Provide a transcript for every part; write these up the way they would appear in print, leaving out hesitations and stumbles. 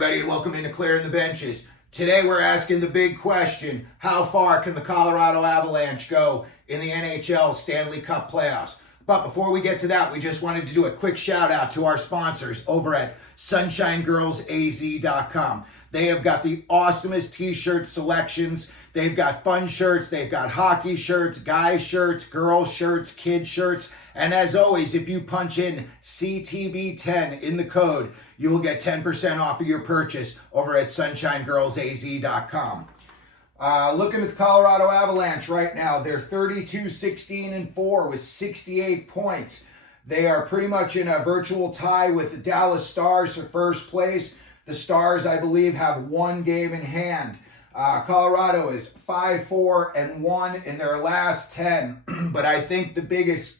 everybody, and welcome into Clearing the Benches. Today we're asking the big question: how far can the Colorado Avalanche go in the NHL Stanley Cup playoffs? But before we get to that, we just wanted to do a quick shout out to our sponsors over at SunshineGirlsAZ.com. They have got the awesomest t-shirt selections. They've got fun shirts, they've got hockey shirts, guy shirts, girl shirts, kid shirts. And as always, if you punch in CTB10 in the code, you'll get 10% off of your purchase over at SunshineGirlsAZ.com. Looking at the Colorado Avalanche right now, they're 32-16-4 with 68 points. They are pretty much in a virtual tie with the Dallas Stars for first place. The Stars, I believe, have one game in hand. Colorado is 5-4-1 in their last 10, but I think the biggest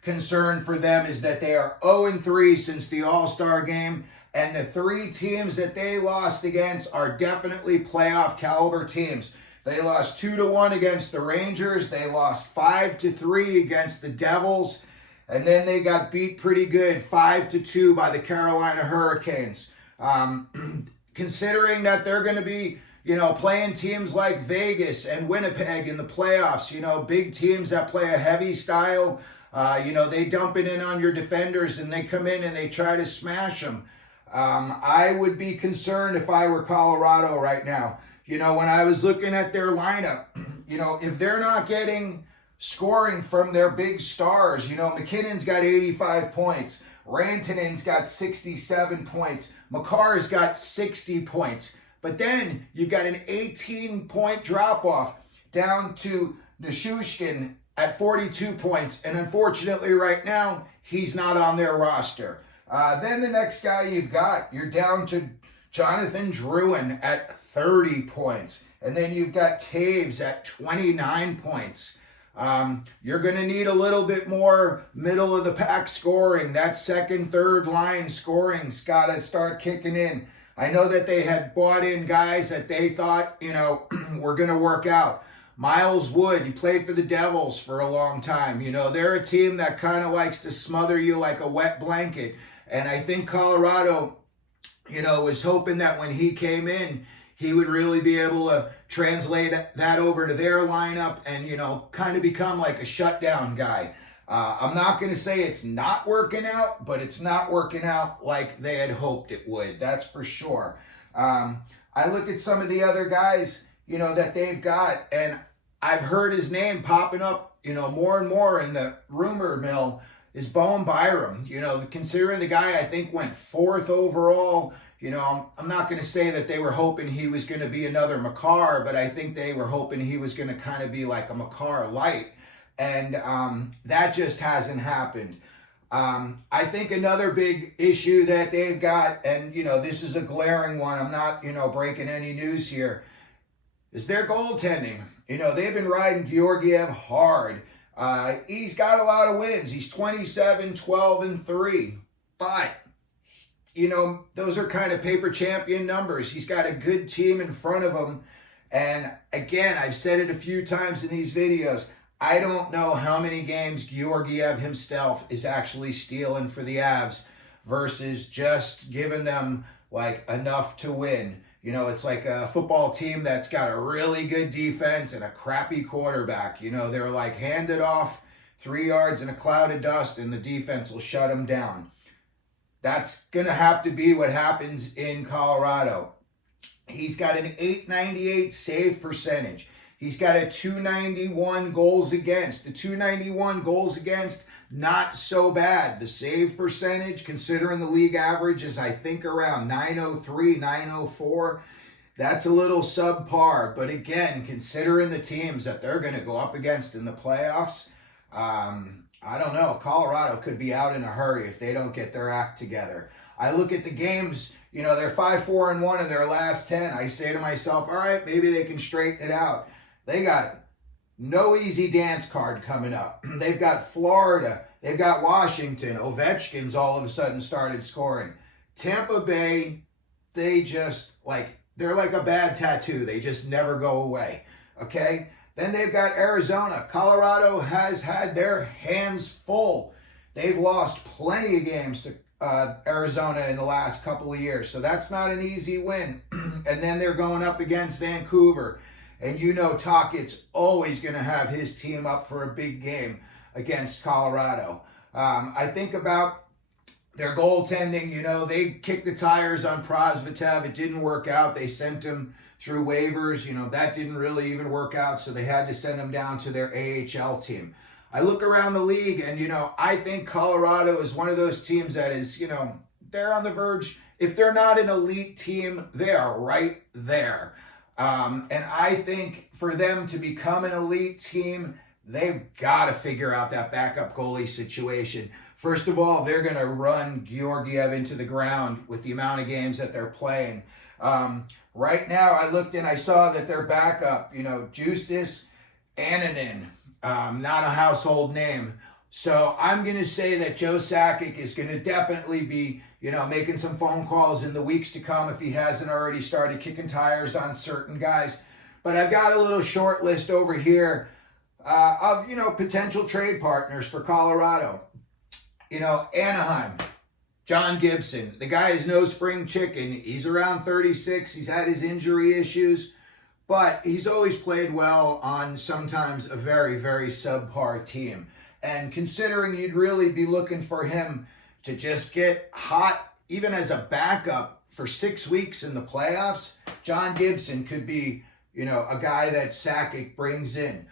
concern for them is that they are 0-3 since the All-Star game, and the three teams that they lost against are definitely playoff caliber teams. They lost 2-1 against the Rangers, they lost 5-3 against the Devils, and then they got beat pretty good 5-2 by the Carolina Hurricanes. Considering that they're going to be, playing teams like Vegas and Winnipeg in the playoffs, big teams that play a heavy style, they dump it in on your defenders and they come in and they try to smash them. I would be concerned if I were Colorado right now. When I was looking at their lineup, if they're not getting scoring from their big stars, McKinnon's got 85 points. Rantanen's got 67 points. Makar's got 60 points. But then you've got an 18-point drop-off down to Nichushkin at 42 points. And unfortunately right now, he's not on their roster. Then the next guy you're down to Jonathan Drouin at 30 points. And then you've got Taves at 29 points. You're going to need a little bit more middle of the pack scoring. That second, third line scoring's got to start kicking in. I know that they had bought in guys that they thought, were going to work out. Miles Wood, he played for the Devils for a long time. They're a team that kind of likes to smother you like a wet blanket. And I think Colorado, was hoping that when he came in, he would really be able to translate that over to their lineup and, kind of become like a shutdown guy. I'm not going to say it's not working out, but it's not working out like they had hoped it would. That's for sure. I look at some of the other guys, that they've got, and I've heard his name popping up, more and more in the rumor mill is Bowen Byram. Considering the guy I think went 4th overall, I'm not going to say that they were hoping he was going to be another Makar, but I think they were hoping he was going to kind of be like a Makar light. And that just hasn't happened. I think another big issue that they've got, and, this is a glaring one, I'm not, breaking any news here, is their goaltending. They've been riding Georgiev hard. He's got a lot of wins. He's 27-12-3. But, those are kind of paper champion numbers. He's got a good team in front of him. And again, I've said it a few times in these videos, I don't know how many games Georgiev himself is actually stealing for the Avs versus just giving them like enough to win. It's like a football team that's got a really good defense and a crappy quarterback. They're like handed off 3 yards in a cloud of dust and the defense will shut them down. That's going to have to be what happens in Colorado. He's got an .898 save percentage. He's got a .291 goals against. The .291 goals against, not so bad. The save percentage, considering the league average, is I think around .903, .904. That's a little subpar. But again, considering the teams that they're going to go up against in the playoffs, I don't know. Colorado could be out in a hurry if they don't get their act together. I look at the games, they're 5-4-1 in their last 10. I say to myself, all right, maybe they can straighten it out. They got no easy dance card coming up. They've got Florida. They've got Washington. Ovechkin's all of a sudden started scoring. Tampa Bay, they're like a bad tattoo. They just never go away. Okay? Then they've got Arizona. Colorado has had their hands full. They've lost plenty of games to Arizona in the last couple of years. So that's not an easy win. And then they're going up against Vancouver. And you know Tockett's always going to have his team up for a big game against Colorado. I think about their goaltending. You know, they kicked the tires on Prosvetov. It didn't work out. They sent him through waivers. You know, that didn't really even work out, so they had to send him down to their AHL team. I look around the league, and, you know, I think Colorado is one of those teams that is, you know, they're on the verge. If they're not an elite team, they are right there. And I think for them to become an elite team, they've got to figure out that backup goalie situation. First of all, they're going to run Georgiev into the ground with the amount of games that they're playing. Right now, I looked and I saw that their backup, you know, Justus Annunen, not a household name. So I'm going to say that Joe Sakic is going to definitely be, you know, making some phone calls in the weeks to come if he hasn't already started kicking tires on certain guys. But I've got a little short list over here of, you know, potential trade partners for Colorado. You know, Anaheim, John Gibson. The guy is no spring chicken. He's around 36. He's had his injury issues, but he's always played well on sometimes a very, very subpar team. And considering you'd really be looking for him to just get hot, even as a backup for 6 weeks in the playoffs, John Gibson could be, you know, a guy that Sakic brings in.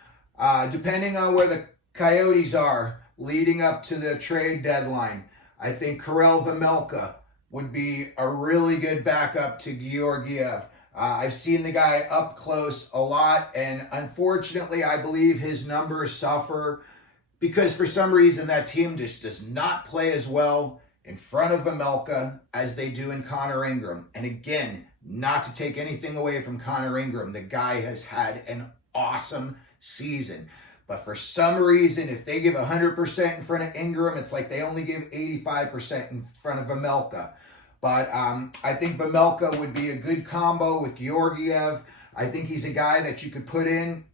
Depending on where the Coyotes are leading up to the trade deadline, I think Karel Vejmelka would be a really good backup to Georgiev. I've seen the guy up close a lot, and unfortunately, I believe his numbers suffer because for some reason that team just does not play as well in front of Vejmelka as they do in Connor Ingram. And again, not to take anything away from Connor Ingram, the guy has had an awesome season. But for some reason, if they give 100% in front of Ingram, it's like they only give 85% in front of Vejmelka. But I think Vejmelka would be a good combo with Georgiev. I think he's a guy that you could put in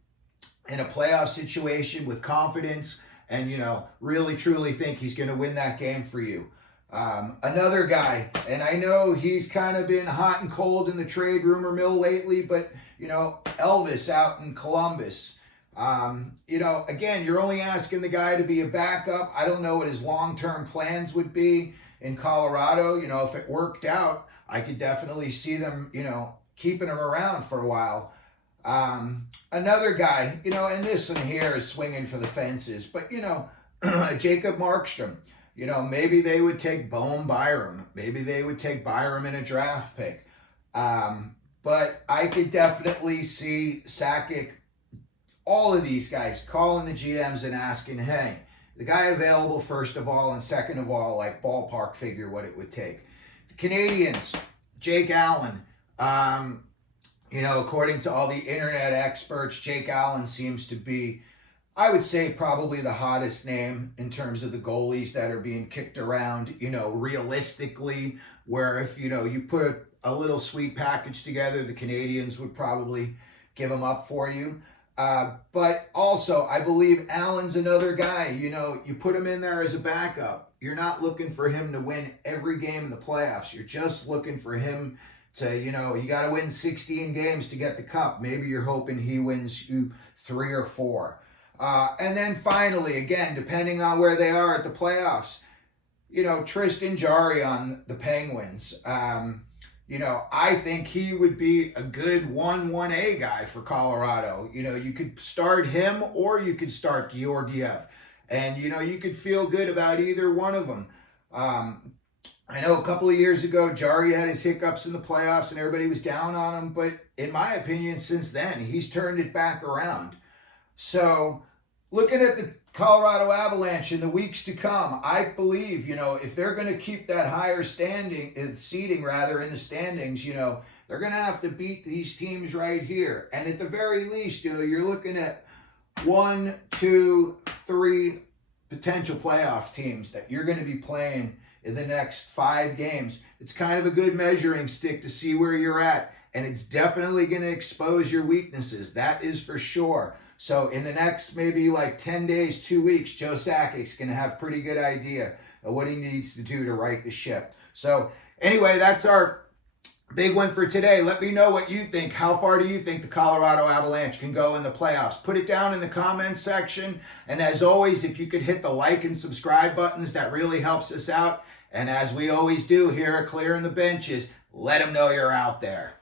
a playoff situation with confidence and, you know, really, truly think he's going to win that game for you. Another guy, and I know he's kind of been hot and cold in the trade rumor mill lately, but, you know, Elvis out in Columbus. You know, again, you're only asking the guy to be a backup. I don't know what his long-term plans would be in Colorado. You know, if it worked out, I could definitely see them, you know, keeping him around for a while. Another guy, you know, and this one here is swinging for the fences, but, you know, Jacob Markstrom, you know, maybe they would take Bowen Byram. Maybe they would take Byram in a draft pick. But I could definitely see Sakic, all of these guys calling the GMs and asking, hey, the guy available first of all, and second of all, like ballpark figure what it would take. The Canadians, Jake Allen, you know, according to all the internet experts, Jake Allen seems to be, I would say, probably the hottest name in terms of the goalies that are being kicked around, you know, realistically, where if, you know, you put a little sweet package together, the Canadians would probably give them up for you. But also, I believe Allen's another guy, you know, you put him in there as a backup. You're not looking for him to win every game in the playoffs. You're just looking for him to, you know, you got to win 16 games to get the cup. Maybe you're hoping he wins you 3 or 4. And then finally, again, depending on where they are at the playoffs, you know, Tristan Jarry on the Penguins. You know, I think he would be a good 1-1A guy for Colorado. You know, you could start him or you could start Georgiev. And, you know, you could feel good about either one of them. I know a couple of years ago, Jarry had his hiccups in the playoffs and everybody was down on him. But in my opinion, since then, he's turned it back around. So looking at the Colorado Avalanche in the weeks to come, I believe, you know, if they're going to keep that higher seeding rather in the standings, you know, they're going to have to beat these teams right here. And at the very least, you know, you're looking at 1, 2, 3 potential playoff teams that you're going to be playing in the next 5 games. It's kind of a good measuring stick to see where you're at. And it's definitely going to expose your weaknesses. That is for sure. So in the next maybe like 10 days, 2 weeks, Joe Sakic's going to have a pretty good idea and what he needs to do to right the ship. So anyway, that's our big one for today. Let me know what you think. How far do you think the Colorado Avalanche can go in the playoffs? Put it down in the comments section. And as always, if you could hit the like and subscribe buttons, that really helps us out. And as we always do here at Clearing the Benches, let them know you're out there.